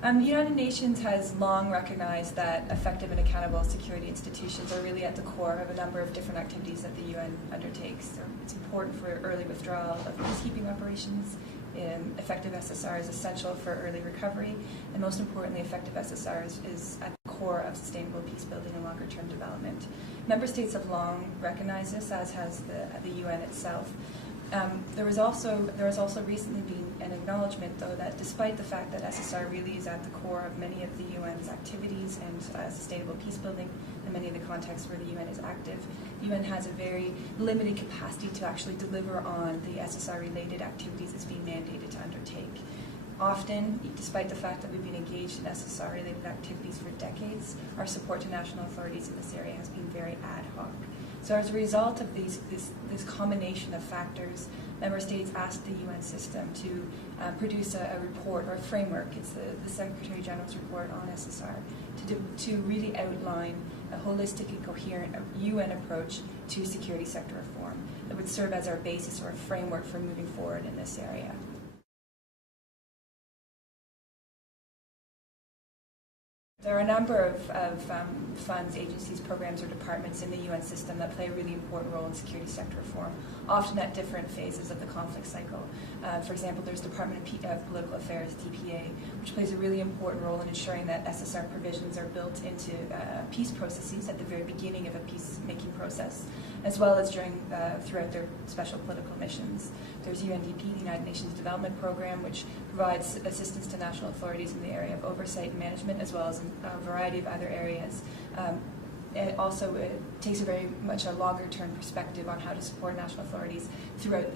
The United Nations has long recognized that effective and accountable security institutions are really at the core of a number of different activities that the UN undertakes. So it's important for early withdrawal of peacekeeping operations. Effective SSR is essential for early recovery, and most importantly, effective SSR is at the core of sustainable peace building and longer-term development. Member states have long recognized this, as has the UN itself. There has also recently been an acknowledgement, though, that despite the fact that SSR really is at the core of many of the UN's activities and sustainable peace building and many of the contexts where the UN is active, the UN has a very limited capacity to actually deliver on the SSR-related activities it's being mandated to undertake. Often, despite the fact that we've been engaged in SSR-related activities for decades, our support to national authorities in this area has been very ad hoc. So as a result of this combination of factors, member states asked the UN system to produce a report or a framework. It's the Secretary General's report on SSR to really outline a holistic and coherent UN approach to security sector reform that would serve as our basis or a framework for moving forward in this area. There are a number of funds, agencies, programs, or departments in the UN system that play a really important role in security sector reform, often at different phases of the conflict cycle. For example, there's Department of Political Affairs, DPA, which plays a really important role in ensuring that SSR provisions are built into peace processes at the very beginning of a peacemaking process, as well as throughout their special political missions. There's UNDP, the United Nations Development Program, which provides assistance to national authorities in the area of oversight and management, as well as in a variety of other areas. It also takes very much a longer-term perspective on how to support national authorities throughout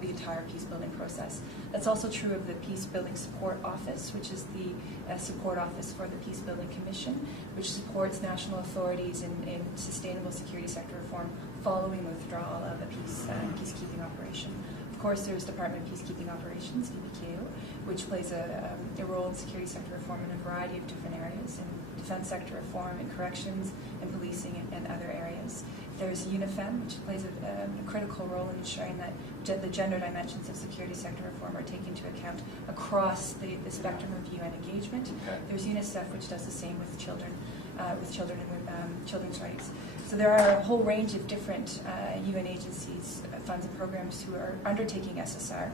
the entire peace-building process. That's also true of the Peace-Building Support Office, which is the support office for the Peace-Building Commission, which supports national authorities in sustainable security sector reform following the withdrawal of a peacekeeping operation. Of course, there's Department of Peacekeeping Operations, DPKO, which plays a role in security sector reform in a variety of different areas, in defense sector reform, in corrections, in policing, and other areas. There's UNIFEM, which plays a critical role in ensuring that the gender dimensions of security sector reform are taken into account across the spectrum of UN engagement. Okay. There's UNICEF, which does the same with children and children's rights. So there are a whole range of different UN agencies, funds and programs who are undertaking SSR,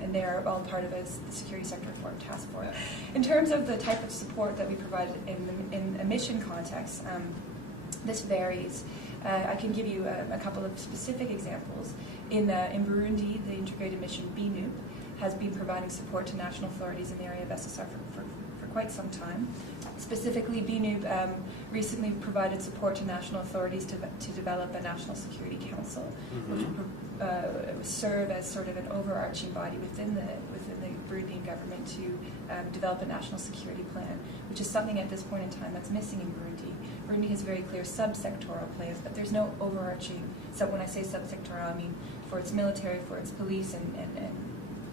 and they are all part of the Security Sector Reform Task Force. In terms of the type of support that we provide in a mission context, this varies. I can give you a couple of specific examples. In Burundi, the integrated mission BNUP has been providing support to national authorities in the area of SSR for quite some time. Specifically, BNUP recently provided support to national authorities to develop a National Security Council, which would serve as sort of an overarching body within the Burundian government to develop a national security plan, which is something at this point in time that's missing in Burundi. Burundi has very clear subsectoral plans, but there's no overarching. So when I say subsectoral, I mean for its military, for its police, and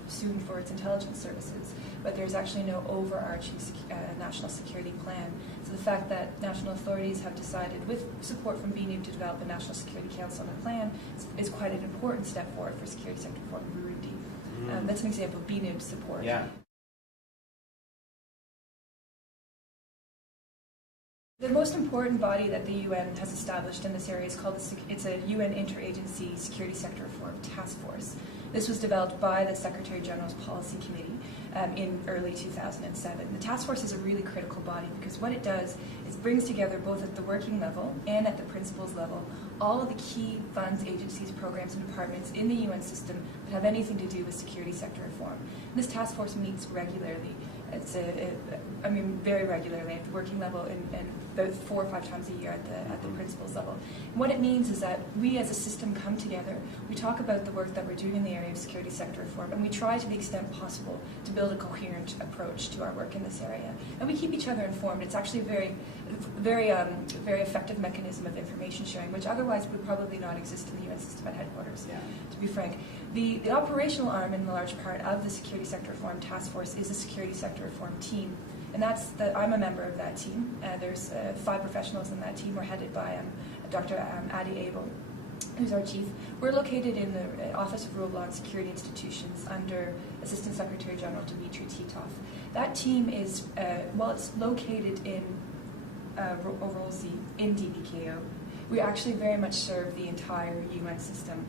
soon for its intelligence services, but there's actually no overarching national security plan. So the fact that national authorities have decided, with support from BNUP, to develop a National Security Council and a plan is quite an important step forward for security sector reform in Burundi. That's an example of BNUP support. Yeah. The most important body that the UN has established in this area is called it's a UN Interagency Security Sector Reform Task Force. This was developed by the Secretary General's Policy Committee in early 2007. The task force is a really critical body because what it does is brings together, both at the working level and at the principles level, all of the key funds, agencies, programs, and departments in the UN system that have anything to do with security sector reform. And this task force meets regularly. Very regularly at the working level and about 4 or 5 times a year at the principals level. And what it means is that we as a system come together, we talk about the work that we're doing in the area of security sector reform, and we try to the extent possible to build a coherent approach to our work in this area. And we keep each other informed. It's actually a very effective mechanism of information sharing, which otherwise would probably not exist in the UN system at headquarters, to be frank. The operational arm, in large part, of the Security Sector Reform Task Force is the Security Sector Reform Team. And I'm a member of that team. There's 5 professionals in that team. We're headed by Dr. Adi Abel. who's our chief. We're located in the Office of Rule of Law and Security Institutions under Assistant Secretary General Dmitry Titov. That team is, while it's located in Orolzi, in DBKO, we actually very much serve the entire UN system,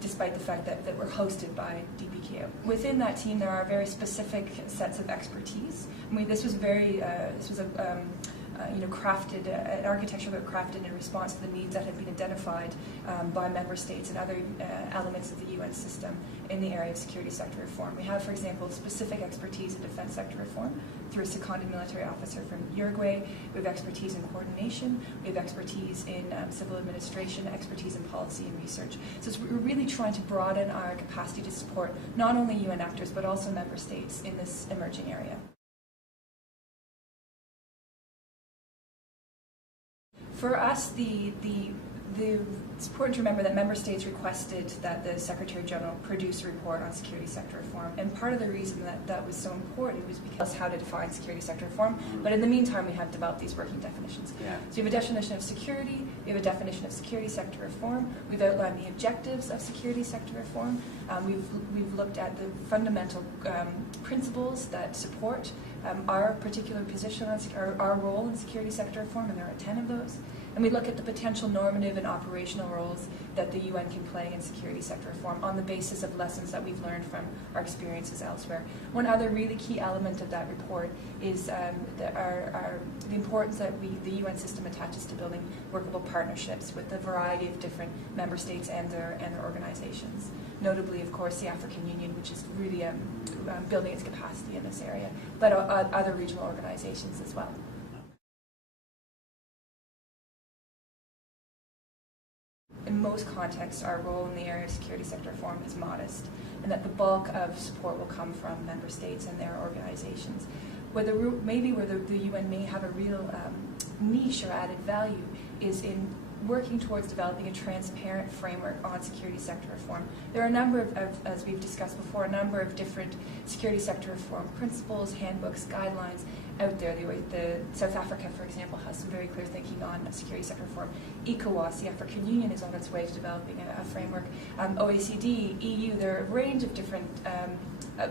despite the fact that we're hosted by DBKO. Within that team, there are very specific sets of expertise. I mean, this was crafted, an architecture that crafted in response to the needs that had been identified by member states and other elements of the UN system in the area of security sector reform. We have, for example, specific expertise in defense sector reform through a seconded military officer from Uruguay. We have expertise in coordination. We have expertise in civil administration, expertise in policy and research. So we're really trying to broaden our capacity to support not only UN actors, but also member states in this emerging area. For us, it's important to remember that member states requested that the Secretary General produce a report on security sector reform, and part of the reason that was so important was because how to define security sector reform. But in the meantime, we have developed these working definitions. Yeah. So you have a definition of security, we have a definition of security sector reform. We've outlined the objectives of security sector reform. We've looked at the fundamental principles that support our particular position on our role in security sector reform, and there are 10 of those. And we look at the potential normative and operational roles that the UN can play in security sector reform on the basis of lessons that we've learned from our experiences elsewhere. One other really key element of that report is the importance that the UN system attaches to building workable partnerships with a variety of different member states and their organizations. Notably, of course, the African Union, which is really building its capacity in this area, but other regional organizations as well. In most contexts, our role in the area of security sector reform is modest, and that the bulk of support will come from member states and their organizations. Where the UN may have a real niche or added value is in working towards developing a transparent framework on security sector reform. There are a number of, as we've discussed before, a number of different security sector reform principles, handbooks, guidelines out there. South Africa, for example, has some very clear thinking on security sector reform. ECOWAS, the African Union, is on its way to developing a framework. OECD, EU, there are a range of different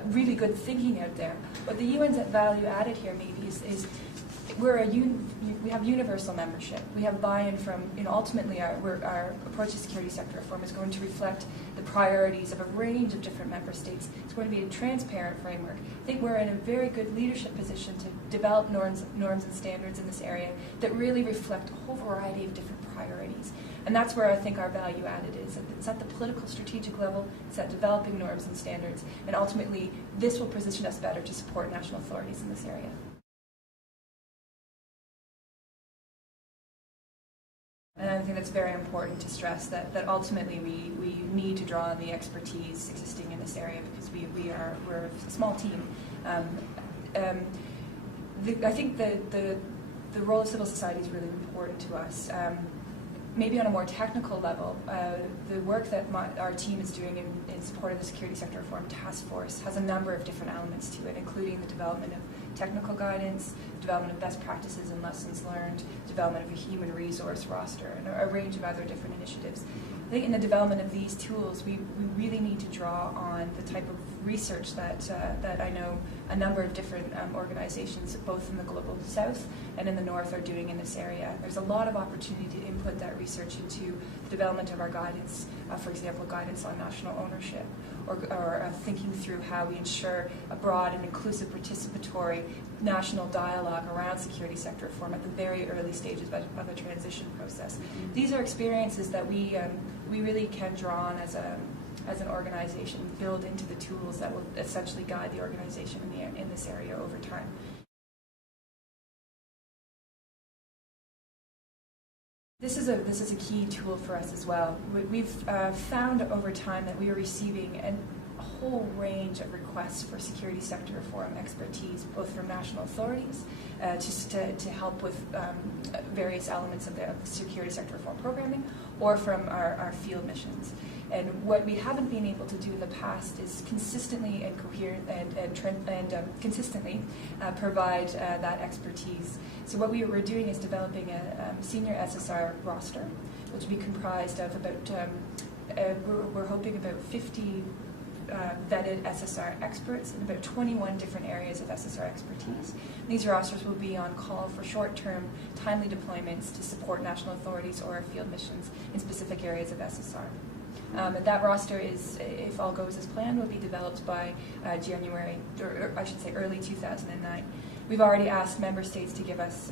really good thinking out there. But the UN's value added here maybe is we have universal membership. We have buy-in from, ultimately our approach to security sector reform is going to reflect the priorities of a range of different member states. It's going to be a transparent framework. I think we're in a very good leadership position to develop norms and standards in this area that really reflect a whole variety of different priorities. And that's where I think our value added is. It's at the political strategic level, it's at developing norms and standards, and ultimately this will position us better to support national authorities in this area. And I think that's very important to stress that ultimately we need to draw on the expertise existing in this area because we're a small team. I think the role of civil society is really important to us. Maybe on a more technical level, the work that our team is doing in support of the Security Sector Reform Task Force has a number of different elements to it, including the development of technical guidance, development of best practices and lessons learned, development of a human resource roster, and a range of other different initiatives. I think in the development of these tools, we really need to draw on the type of research that I know a number of different organizations, both in the global south and in the north, are doing in this area. There's a lot of opportunity to input that research into the development of our guidance, for example, guidance on national ownership, or thinking through how we ensure a broad and inclusive participatory national dialogue around security sector reform at the very early stages of a transition process. These are experiences that we really can draw on as an organization, build into the tools that will essentially guide the organization in this area over time. This is a key tool for us as well. We've found over time that we are receiving a whole range of requests for security sector reform expertise, both from national authorities, just to help with various elements of the security sector reform programming, or from our field missions. And what we haven't been able to do in the past is consistently and coherent and consistently provide that expertise. So what we're doing is developing a senior SSR roster which will be comprised of about, we're hoping about 50 vetted SSR experts in about 21 different areas of SSR expertise. These rosters will be on call for short-term, timely deployments to support national authorities or field missions in specific areas of SSR. And that roster is, if all goes as planned, will be developed by January, or I should say early 2009. We've already asked member states to give us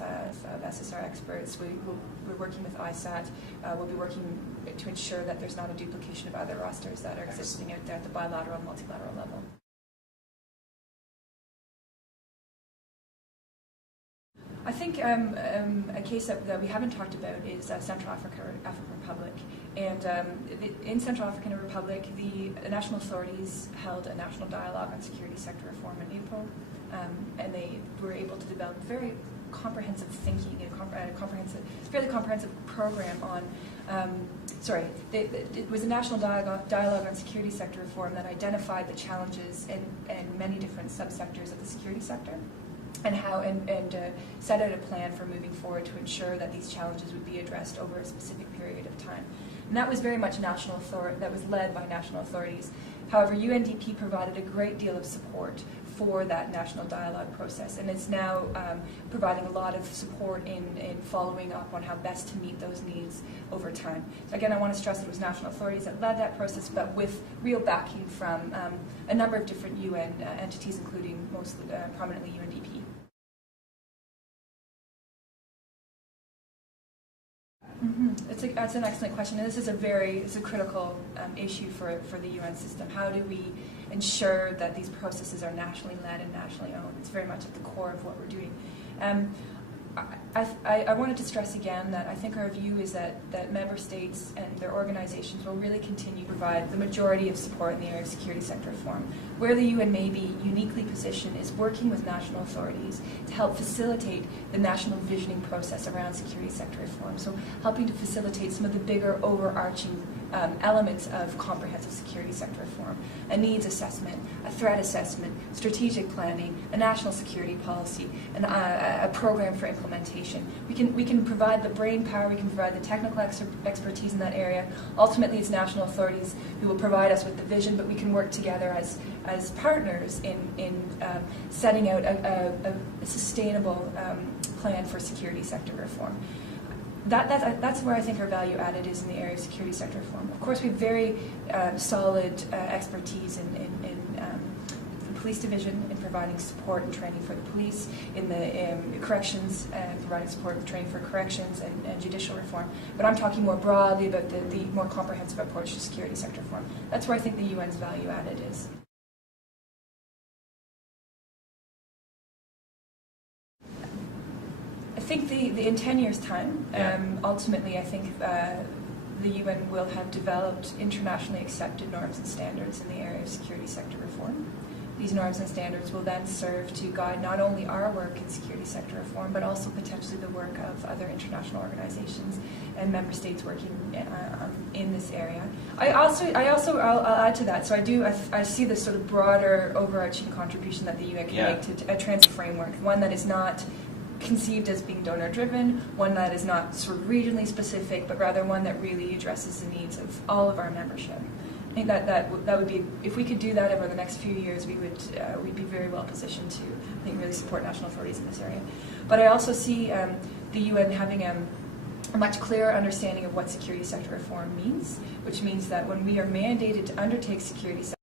SSR experts. We're working with ISAT. We'll be working to ensure that there's not a duplication of other rosters that are existing out there at the bilateral and multilateral level. I think a case that we haven't talked about is Central African Republic. And in Central African Republic, the national authorities held a national dialogue on security sector reform in April, and they were able to develop very comprehensive thinking and fairly comprehensive program on. It was a national dialogue on security sector reform that identified the challenges in many different subsectors of the security sector, and set out a plan for moving forward to ensure that these challenges would be addressed over a specific period of time. And that was very much that was led by national authorities. However, UNDP provided a great deal of support for that national dialogue process, and it's now providing a lot of support in following up on how best to meet those needs over time. So again, I want to stress that it was national authorities that led that process, but with real backing from a number of different UN entities, including mostly prominently UNDP. That's an excellent question, and this is a critical issue for the UN system. How do we ensure that these processes are nationally led and nationally owned? It's very much at the core of what we're doing. I wanted to stress again that I think our view is that member states and their organizations will really continue to provide the majority of support in the area of security sector reform. Where the UN may be uniquely positioned is working with national authorities to help facilitate the national visioning process around security sector reform. So helping to facilitate some of the bigger overarching elements of comprehensive security sector reform: a needs assessment, a threat assessment, strategic planning, a national security policy, and a program for implementation. We can provide the brain power, we can provide the technical expertise in that area. Ultimately, it's national authorities who will provide us with the vision, but we can work together as partners in setting out a sustainable plan for security sector reform. That's where I think our value added is in the area of security sector reform. Of course, we have very solid expertise in the police division, in providing support and training for the police, in the corrections, and providing support and training for corrections and judicial reform. But I'm talking more broadly about the more comprehensive approach to security sector reform. That's where I think the UN's value added is. I think in 10 years' time, ultimately I think the UN will have developed internationally accepted norms and standards in the area of security sector reform. These norms and standards will then serve to guide not only our work in security sector reform, but also potentially the work of other international organizations and member states working in this area. I'll add to that. So I see this sort of broader overarching contribution that the UN can make to a transit framework, one that is not conceived as being donor-driven, one that is not sort of regionally specific, but rather one that really addresses the needs of all of our membership. I think that would be, if we could do that over the next few years, we'd be very well positioned to, I think, really support national authorities in this area. But I also see the UN having a much clearer understanding of what security sector reform means, which means that when we are mandated to undertake security sector